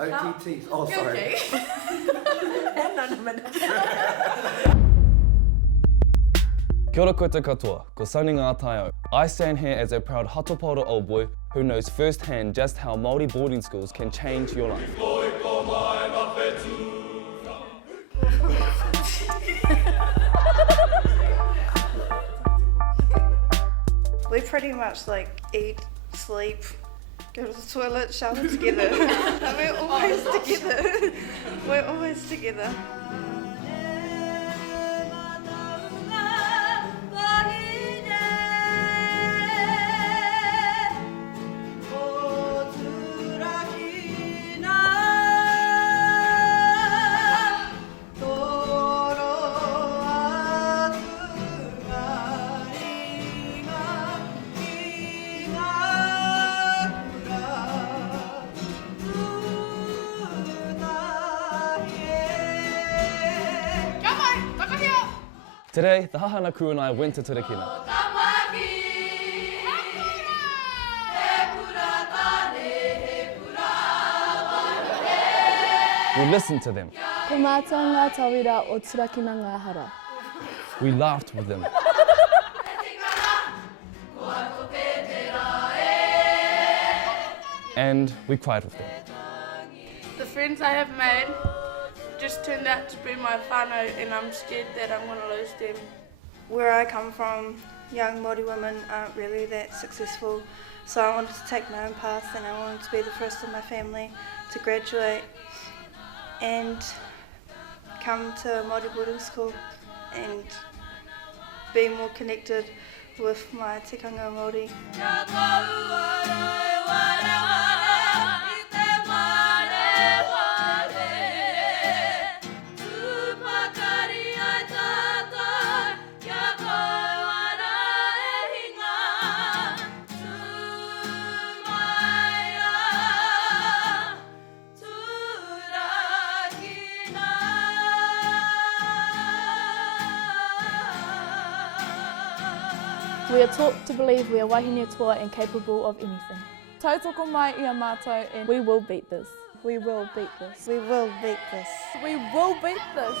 OTTs. Oh, sorry. Kia ora koutou katoa, ko Sani ngā taio. I stand here as a proud Hatopora old boy who knows firsthand just how Māori boarding schools can change your life. We pretty much like eat, sleep, go to the toilet, shower together. And we're always together. We're always together. Today, the Hahana crew and I went to Turakina. We listened to them. Ko mātou ngā tauira o Turakina ngā hara. We laughed with them. And we cried with them. The friends I have made just turned out to be my whānau, and I'm scared that I'm going to lose them. Where I come from, young Māori women aren't really that successful, so I wanted to take my own path and I wanted to be the first in my family to graduate and come to a Māori boarding school and be more connected with my tikanga Māori. We are taught to believe we are wahine toa and capable of anything. Tautoko mai ia mātou, and we will beat this. we will beat this. We will beat this. We will beat this.